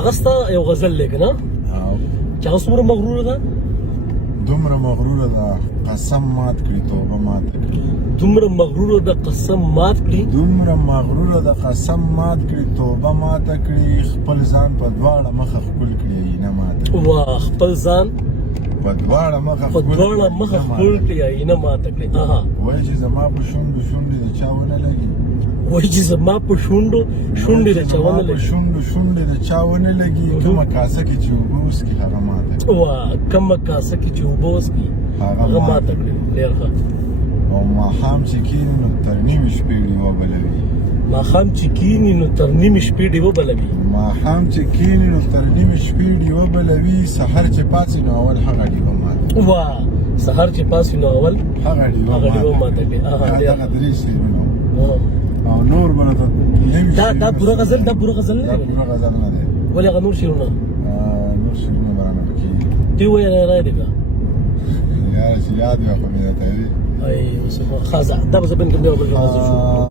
اغسطا یو غزل لیک نه چې هغه څومره مغروره ده دومره مغروره ده قسم مات کړي توبه مات کړي دومره مغروره ده قسم مات کړي دومره مغروره ده قسم مات کړي توبه مات کړي خپل ځان په دواړه مخه ښکل کړي نه مات واه خپل ځان په دواړه مخه په دواړه مخه ښکل کړي نه مات کړي وایي چې زما په شونډو شونډې د چا ونه لګي وایي چې زما په شونډو شونډې د چا ونه لګي شونډې د چا ونه لګي کومه کاسه کې چې اوبه وڅښي هغه ماته واه کومه کاسه کې چې اوبه وڅښي هغه ماته کړي ډېر ښه او ماښام چې کېني نو تر نیمې شپې ډېوه بلوي ماښام چې کېني نو تر نیمې شپې ډېوه بلوي ماښام چې کېني نو تر نیمې شپې ډېوه بلوي سحر چې پاڅي نو اول هغه ډېوه ماته واه سحر چې پاڅي نو اول هغه ډېوه ماته کړي دغه درې شعرونه او نور بله ته دا پوره غزل دا پوره غزل نه دا پوره غزل نه دی ولې هغه نور شعرونه نور شعرونه به رانه پکېږي دې وویل رايې ده یاره چې یاد وي خو مې درته وي ای اوس خلاص دا به زه بین کې بیا بل غزل شو